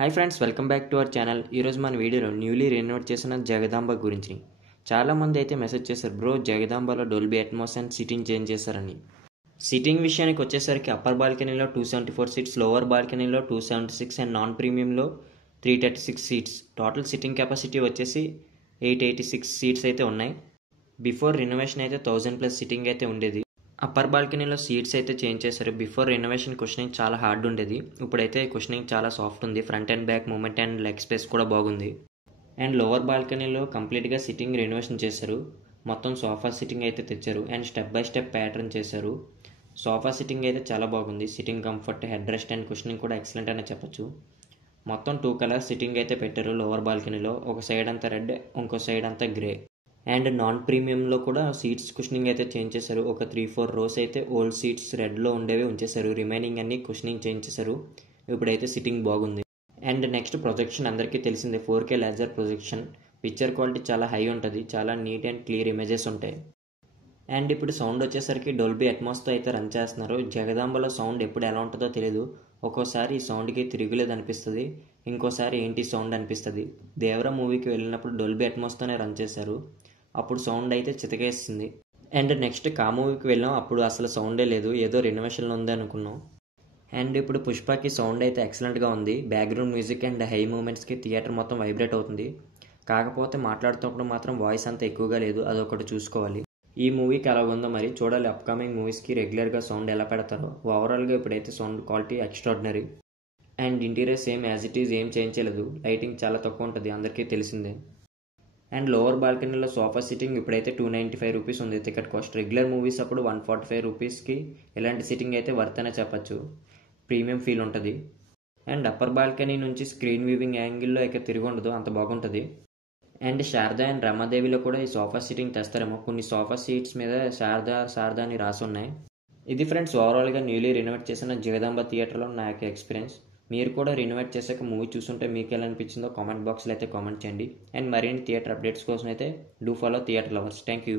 Hi friends, welcome back to our channel. ఈరోజు మన వీడియోలో న్యూలీ రెనోవేట్ చేసిన జగదాంబ గురించి చాలామంది అయితే మెసేజ్ చేశారు, బ్రో జగదాంబలో Dolby Atmos and sitting change చేశారని. సిట్టింగ్ విషయానికి వచ్చేసరికి అప్పర్ బాల్కనీలో 274 సీట్స్, లోవర్ బాల్కనీలో 276 అండ్ నాన్ ప్రీమియంలో 336 సీట్స్. టోటల్ సిట్టింగ్ కెపాసిటీ వచ్చేసి 886 సీట్స్ అయితే ఉన్నాయి. బిఫోర్ రెనోవేషన్ అయితే 1000+ సిట్టింగ్ అయితే ఉండేది. అప్పర్ బాల్కనీలో సీట్స్ అయితే చేంజ్ చేశారు. బిఫోర్ రెనోవేషన్ కుషనింగ్ చాలా హార్డ్ ఉండేది, ఇప్పుడైతే కుషనింగ్ చాలా సాఫ్ట్ ఉంది. Front and back movement and leg space కూడా బాగుంది. అండ్ లోవర్ బాల్కనీలో కంప్లీట్గా సిట్టింగ్ రెనోవేషన్ చేశారు. మొత్తం సోఫా సిట్టింగ్ అయితే తెచ్చారు and step by step pattern చేశారు. సోఫా సిట్టింగ్ అయితే చాలా బాగుంది. Sitting comfort, head rest and cushioning కూడా ఎక్సలెంట్ అనే చెప్పొచ్చు. మొత్తం 2 కలర్స్ సిట్టింగ్ అయితే పెట్టారు లోవర్ బాల్కనీలో. ఒక సైడ్ అంతా రెడ్, ఇంకో సైడ్ అంతా గ్రే. అండ్ నాన్ ప్రీమియంలో కూడా సీట్స్ కుషనింగ్ అయితే చేంజ్ చేశారు. ఒక 3-4 రోస్ అయితే ఓల్డ్ సీట్స్ రెడ్లో ఉండేవి ఉంచేశారు. రిమైనింగ్ అన్ని కుషనింగ్ చేంజ్ చేశారు. ఇప్పుడైతే సిట్టింగ్ బాగుంది. అండ్ నెక్స్ట్ ప్రొజెక్షన్ అందరికీ తెలిసిందే, 4K laser projection. Picture quality చాలా హై ఉంటుంది, చాలా నీట్ అండ్ క్లియర్ ఇమేజెస్ ఉంటాయి. అండ్ ఇప్పుడు సౌండ్ వచ్చేసరికి డోల్బీ అట్మాస్తో అయితే రన్ చేస్తున్నారు. జగదాంబలో సౌండ్ ఎప్పుడు ఎలా ఉంటుందో తెలియదు. ఒక్కోసారి ఈ సౌండ్కి తిరుగులేదు అనిపిస్తుంది, ఇంకోసారి ఏంటి సౌండ్ అనిపిస్తుంది. దేవరా మూవీకి వెళ్ళినప్పుడు డోల్బీ అట్మాస్తోనే రన్ చేశారు, అప్పుడు సౌండ్ అయితే చితకేసింది. అండ్ నెక్స్ట్ కా మూవీకి వెళ్ళాం, అప్పుడు అసలు సౌండే లేదు, ఏదో రెనోవేషన్లో ఉంది అనుకున్నాం. అండ్ ఇప్పుడు పుష్పకి సౌండ్ అయితే ఎక్సలెంట్గా ఉంది. బ్యాక్గ్రౌండ్ మ్యూజిక్ అండ్ హై మూమెంట్స్కి థియేటర్ మొత్తం వైబ్రేట్ అవుతుంది. కాకపోతే మాట్లాడుతున్నప్పుడు మాత్రం వాయిస్ అంత ఎక్కువగా లేదు, అదొకటి చూసుకోవాలి. ఈ మూవీకి ఎలా ఉందో మరి చూడాలి. అప్కమింగ్ మూవీస్కి రెగ్యులర్గా సౌండ్ ఎలా పెడతారో. ఓవరాల్గా ఇప్పుడైతే sound quality extraordinary. And interior same as it is, ఏం చేంజ్ చేయలేదు. లైటింగ్ చాలా తక్కువ ఉంటుంది, అందరికీ తెలిసిందే. అండ్ లోవర్ బాల్కనీలో సోఫా సిట్టింగ్ ఇప్పుడైతే 295 రూపీస్ ఉంది టికెట్ కాస్ట్. రెగ్యులర్ మూవీస్ అప్పుడు 145 రూపీస్కి ఇలాంటి సిట్టింగ్ అయితే వర్త్ అనే చెప్పచ్చు. ప్రీమియం ఫీల్ ఉంటుంది. అండ్ అప్పర్ బాల్కనీ నుంచి స్క్రీన్ వీవింగ్ యాంగిల్లో ఇక తిరిగి ఉండదు, అంత బాగుంటుంది. అండ్ శారదా అండ్ రమాదేవిలో కూడా ఈ సోఫా సిట్టింగ్ తెస్తారేమో. కొన్ని సోఫా సీట్స్ మీద శారదా అని రాసి ఉన్నాయి. ఇది ఫ్రెండ్స్ ఓవరాల్గా న్యూలీ రెనోవేట్ చేసిన జగదాంబ థియేటర్లో నా యొక్క ఎక్స్పీరియన్స్. మీరు కూడా రెనోవేట్ చేశాక మూవీ చూస్తుంటే మీకు ఎలా అనిపించిందో కామెంట్ బాక్స్లో అయితే కామెంట్ చేయండి. అండ్ మరిన్ని థియేటర్ అప్డేట్స్ కోసం అయితే do follow theatre lovers. Thank you.